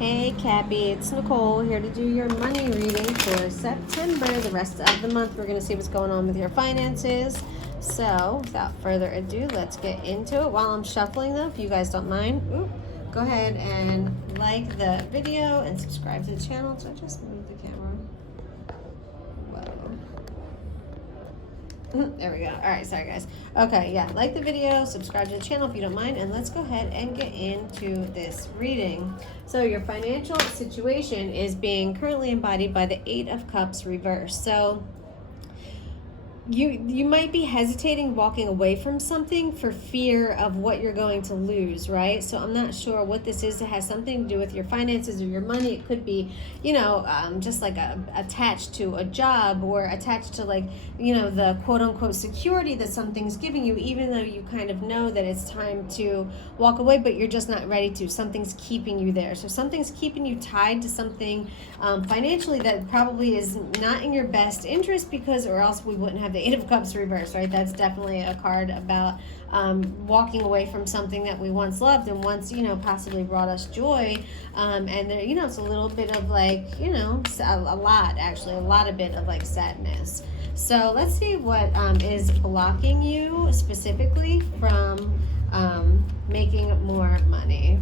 Hey Cappy, it's Nicole here to do your money reading for September. The rest of the month we're going to see what's going on with your finances. So without further ado, let's get into it. While I'm shuffling though, if you guys don't mind, go ahead and like the video and subscribe to the channel. So I just moved the camera. There we go. All right, sorry guys. Okay, yeah, like the video, subscribe to the channel if you don't mind, and let's go ahead and get into this reading. So your financial situation is being currently embodied by the Eight of Cups reversed. So you might be hesitating walking away from something for fear of what you're going to lose, right? So I'm not sure what this is. It has something to do with your finances or your money. It could be, just like attached to a job or attached to the quote unquote security that something's giving you, even though you kind of know that it's time to walk away, but you're just not ready to. Something's keeping you there. So something's keeping you tied to something financially that probably is not in your best interest, or else we wouldn't have the Eight of Cups reversed, right? That's definitely a card about walking away from something that we once loved and once, possibly brought us joy. And there, it's a little bit of a lot of bit of sadness. So let's see what is blocking you specifically from making more money.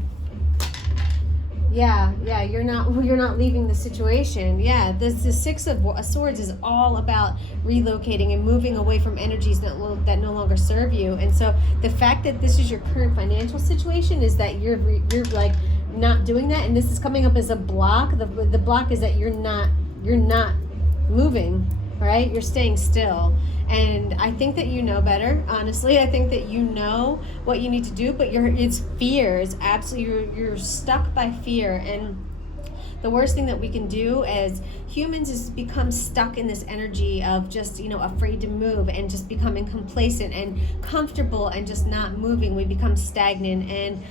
Yeah, you're not leaving the situation. Yeah, the Six of Swords is all about relocating and moving away from energies that no longer serve you. And so the fact that this is your current financial situation is that you're not doing that, and this is coming up as a block. The block is that you're not moving, right? You're staying still. And I think that you know better, honestly. I think that you know what you need to do, but it's fear. It's absolutely, you're stuck by fear. And the worst thing that we can do as humans is become stuck in this energy of just, afraid to move and just becoming complacent and comfortable and just not moving. We become stagnant, and,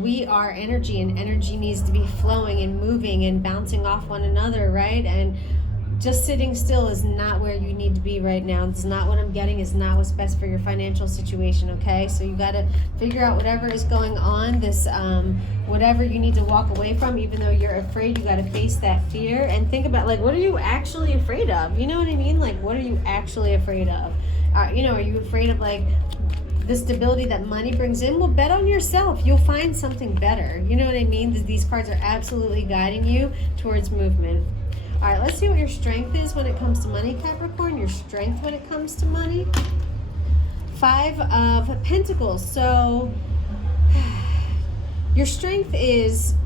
we are energy, and energy needs to be flowing and moving and bouncing off one another, right? And just sitting still is not where you need to be right now. It's not what I'm getting. It's not what's best for your financial situation, okay? So you got to figure out whatever is going on, this whatever you need to walk away from. Even though you're afraid, you got to face that fear and think about, what are you actually afraid of? You know what I mean? What are you actually afraid of? Are you afraid of, the stability that money brings in? Well, bet on yourself. You'll find something better. You know what I mean? These cards are absolutely guiding you towards movement. All right, let's see what your strength is when it comes to money, Capricorn. Your strength when it comes to money. Five of Pentacles. So your strength is,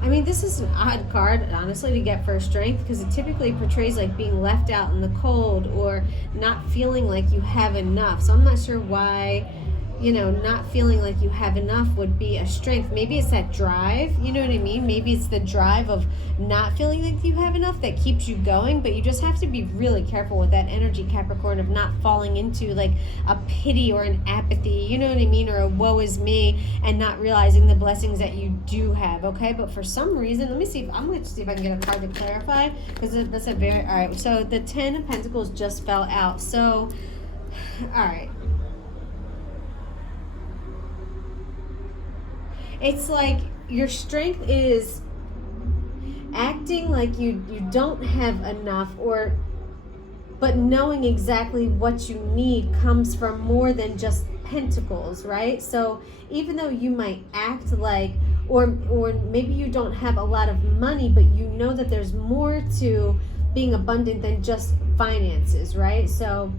this is an odd card, honestly, to get for strength, because it typically portrays being left out in the cold or not feeling like you have enough. So I'm not sure why not feeling like you have enough would be a strength. Maybe it's that drive, you know what I mean? Maybe it's the drive of not feeling like you have enough that keeps you going, but you just have to be really careful with that energy, Capricorn, of not falling into a pity or an apathy, you know what I mean? Or a woe is me, and not realizing the blessings that you do have, okay? But for some reason, I'm going to see if I can get a card to clarify, because that's all right, so the 10 of Pentacles just fell out. So, all right. It's your strength is acting like you don't have enough, but knowing exactly what you need comes from more than just pentacles, right? So even though you might act or maybe you don't have a lot of money, but you know that there's more to being abundant than just finances, right? So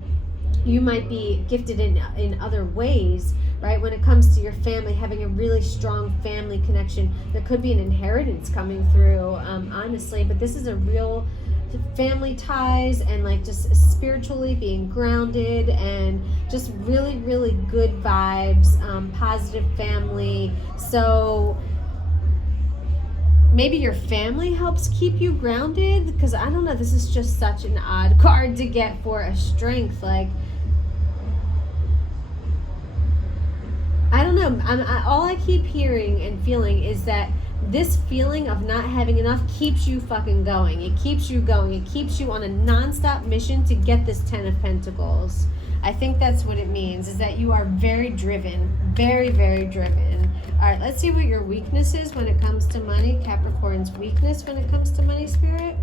you might be gifted in other ways, right? When it comes to your family, having a really strong family connection, there could be an inheritance coming through, honestly, but this is a real family ties, and just spiritually being grounded, and just really, really good vibes, positive family. So maybe your family helps keep you grounded, because I don't know, this is just such an odd card to get for a strength. I don't know. All I keep hearing and feeling is that this feeling of not having enough keeps you fucking going. It keeps you going. It keeps you on a nonstop mission to get this 10 of Pentacles. I think that's what it means, is that you are very driven, very, very driven. All right, let's see what your weakness is when it comes to money. Capricorn's weakness when it comes to money, Spirit.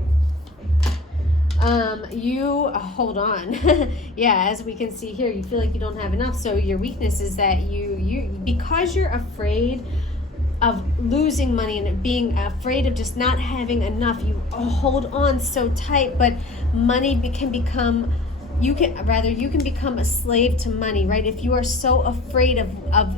You hold on. Yeah, as we can see here, you feel like you don't have enough. So your weakness is that you because you're afraid of losing money and being afraid of just not having enough, you hold on so tight. But money can become, you can become a slave to money, right? If you are so afraid of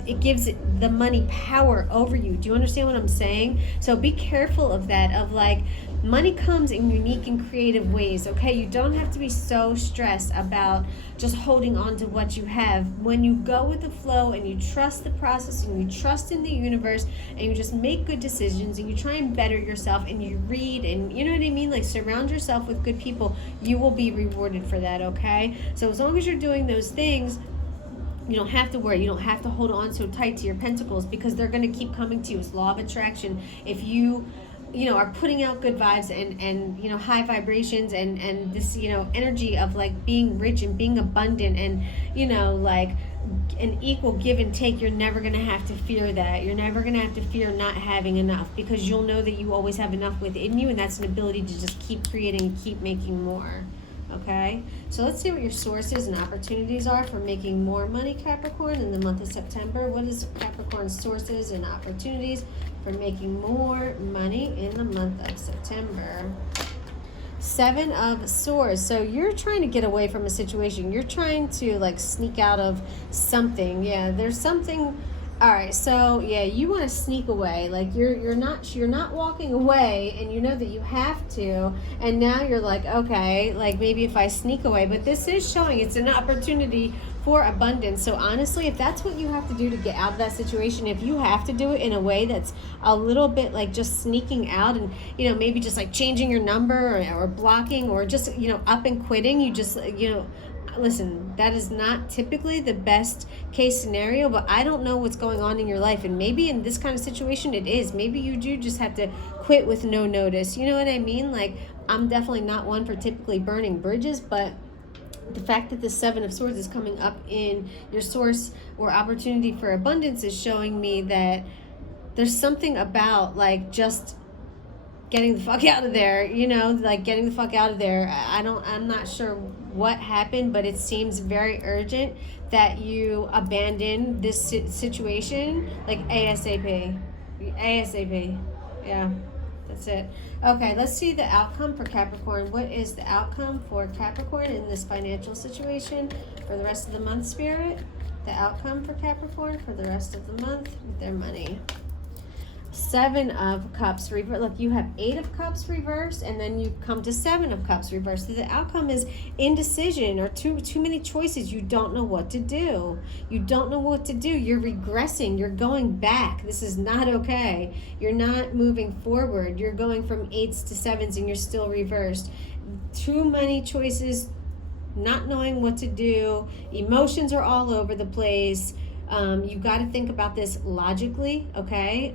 it, gives it the money power over you. Do you understand what I'm saying? So be careful of that, of like, money comes in unique and creative ways, okay? You don't have to be so stressed about just holding on to what you have. When you go with the flow and you trust the process and you trust in the universe and you just make good decisions and you try and better yourself and you read and, you know what I mean? Like, surround yourself with good people, you will be rewarded for that, okay? So as long as you're doing those things, you don't have to worry. You don't have to hold on so tight to your pentacles, because they're going to keep coming to you. It's law of attraction. If you are putting out good vibes and high vibrations and this, energy of like being rich and being abundant and, like an equal give and take, you're never going to have to fear that. You're never going to have to fear not having enough, because you'll know that you always have enough within you, and that's an ability to just keep creating and keep making more. Okay, so let's see what your sources and opportunities are for making more money, Capricorn, in the month of September. What is Capricorn's sources and opportunities for making more money in the month of September? 7 of Swords. So you're trying to get away from a situation. You're trying to like sneak out of something. Yeah, there's something. All right, so yeah, you want to sneak away. Like you're not walking away, and you know that you have to, and now you're like, okay, like maybe if I sneak away. But this is showing it's an opportunity for abundance. So honestly, if that's what you have to do to get out of that situation, if you have to do it in a way that's a little bit like just sneaking out and maybe just like changing your number or blocking or just up and quitting, you just listen, that is not typically the best case scenario, but I don't know what's going on in your life, and maybe in this kind of situation it is. Maybe you do just have to quit with no notice. You know what I mean? Like, I'm definitely not one for typically burning bridges, but the fact that the 7 of Swords is coming up in your source or opportunity for abundance is showing me that there's something about like just getting the fuck out of there, like getting the fuck out of there. I'm not sure what happened, but it seems very urgent that you abandon this situation like ASAP. Yeah, that's it. Okay, let's see the outcome for Capricorn. What is the outcome for Capricorn in this financial situation for the rest of the month, Spirit? The outcome for Capricorn for the rest of the month with their money. 7 of Cups reversed. Look, you have 8 of Cups reversed, and then you come to 7 of Cups reversed. So the outcome is indecision or too many choices. You don't know what to do. You don't know what to do. You're regressing. You're going back. This is not okay. You're not moving forward. You're going from 8s to 7s, and you're still reversed. Too many choices, not knowing what to do. Emotions are all over the place. You've got to think about this logically, okay?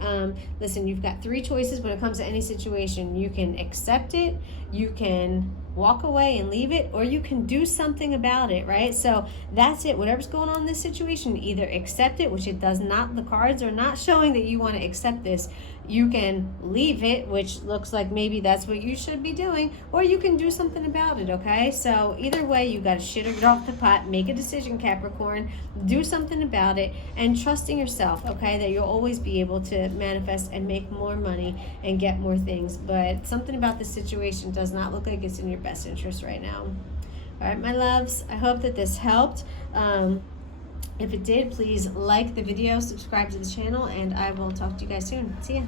Listen, you've got 3 choices when it comes to any situation. You can accept it, you can walk away and leave it, or you can do something about it, right? So that's it. Whatever's going on in this situation, either accept it, which it does not, the cards are not showing that you want to accept this. You can leave it, which looks like maybe that's what you should be doing, or you can do something about it, okay? So either way, you got to shit or get off the pot, make a decision, Capricorn, do something about it, and trust in yourself, okay, that you'll always be able to manifest and make more money and get more things. But something about this situation does not look like it's in your best interest right now. All right, my loves, I hope that this helped. If it did, please like the video, subscribe to the channel, and I will talk to you guys soon. See ya.